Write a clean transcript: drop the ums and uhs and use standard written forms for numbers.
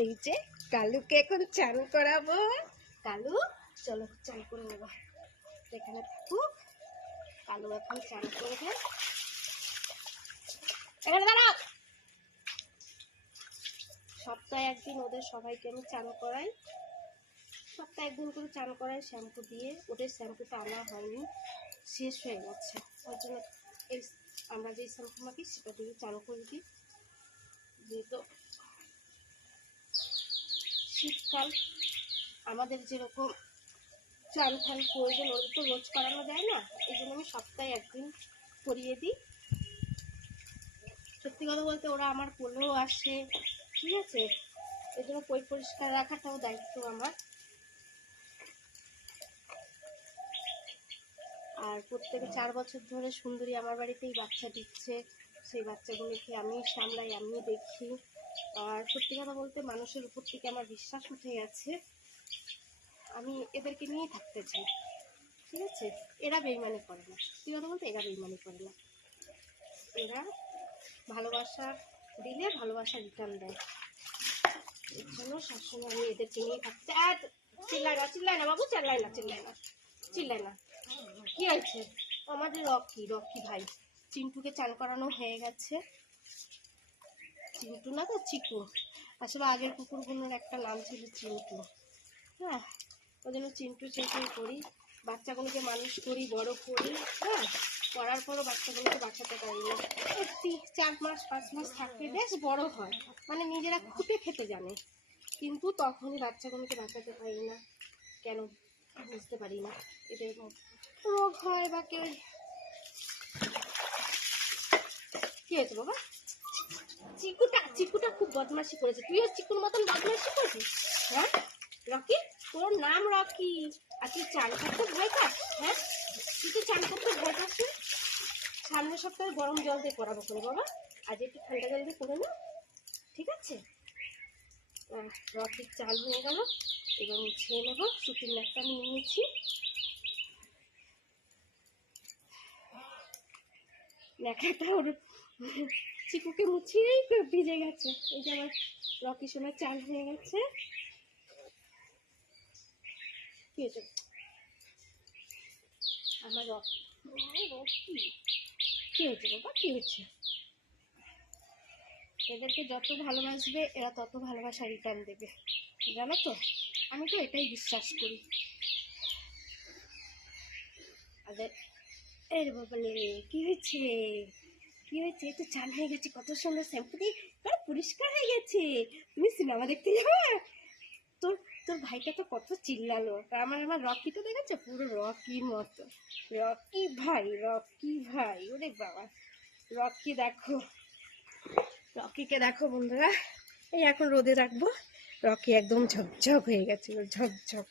এই যে কালুকে এখন চান করাবো। কালু চলো চান করে নেবো, এখানে থাকুক। কালু এখন চান করবে, এখানে দাঁড়াও। সপ্তাহে একদিন ওদের সবাইকে আমি চান করাই, সপ্তাহে একদিন করে চান করাই শ্যাম্পু দিয়ে। ওদের শ্যাম্পুটা আনা হয়নি, শেষ হয়ে গেছে, ওই জন্য এই আমরা যেই শ্যাম্পু মাখি সেটা দিয়ে চান করে দিই। যেহেতু শীতকাল, আমাদের যেরকম চান ফান প্রয়োজন ওদের তো রোজ করানো যায় না, এই জন্য আমি সপ্তাহে একদিন করিয়ে দিই। সত্যি কথা বলতে ওরা আমার কোলেও আসে, ঠিক আছে, এই জন্য পরিষ্কার রাখাটাও দায়িত্ব আমার। আর প্রত্যেকে 4 বছর ধরে সুন্দরী আমার বাড়িতেই বাচ্চা দিচ্ছে, সেই বাচ্চাগুলোকে আমি সামলাই, আমি দেখি। আর সত্যি কথা বলতে মানুষের উপর থেকে আমার বিশ্বাস উঠে গেছে, আমি এদেরকে নিয়েই থাকতে চাই, ঠিক আছে। এরা বেইমানি করে না, সত্যি কথা বলতে এরা বেইমানি করে না, এরা ভালোবাসা দিলে ভালোবাসা রিটার্ন দেয়। এর জন্য সবসময় আমি এদেরকে নিয়ে থাকতে। আর চিল্লায় না, চিল্লায় না বাবু, চিল্লায় না, চিল্লায় না, চিল্লায় না। কি হয়েছে? আমাদের রকি ভাই চিন্টুকে চান করানো হয়ে গেছে। চিন্টু না তো চিকু, আসলে আগের কুকুরগুলোর একটা নাম ছিল চিন্টু, হ্যাঁ, ওই জন্য চিন্টু চিন্টু করি। বাচ্চাগুলোকে মানুষ করি, বড় করি, হ্যাঁ, করার পরও বাচ্চাগুলোকে বাঁচাতে পারি না। 4 মাস 5 মাস থাকতে বেশ বড় হয়, মানে নিজেরা খুঁটে খেতে জানে, কিন্তু তখনই বাচ্চাগুলোকে বাঁচাতে পারি না। কেন বুঝতে পারি না, এদের রোগ হয় বা কেউ। কি হয়েছে বাবা? চিকুটা খুব বদমাশি করেছে। তুইও চিকুর মতন বদমাশি করেছিস? হ্যাঁ রকি, তোর নাম রকি, আর তুই চান করতে ভয় পাস? হ্যাঁ, তুই তো চান করতে ভয় পাস না? সামনের সপ্তাহে গরম জল দিয়ে করাবো করে বাবা, আজ একটু ঠান্ডা জল দিয়ে করে না, ঠিক আছে। রকির চাল হয়ে গেল, এবার মুছিয়ে নেবো। সুতির ন্যাকটা আমি নিয়েছি, ন্যাকাটা ওর চিকুকে মুছিয়েই ভিজে গেছে। এই যে আমার রকি সোনার চাল হয়ে গেছে। কি হয়েছে আমার রকি? কি হয়েছে বাবা, কি হয়েছে? এদেরকে যত ভালোবাসবে এরা তত ভালোবাসা রিটার্ন দেবে, জানো তো, আমি তো এটাই বিশ্বাস করি। আরে এর বাবা রে, কি হয়েছে? কি হয়েছে? তো চান হয়ে গেছে, কত সুন্দর শ্যাম্পু দিয়ে পরিষ্কার হয়ে গেছে। তুমি সিনেমা দেখতে যাবে? তোর তোর ভাইটা তো কত চিল্লালো, আমার রকিটা দেখেছো, পুরো রকির মতো। রকি ভাই, ওরে বাবা, রকি দেখো, রকিকে দেখো বন্ধুরা। এই এখন রোদে রাখবো, রকি একদম ঝকঝক হয়ে গেছে, ঝকঝক।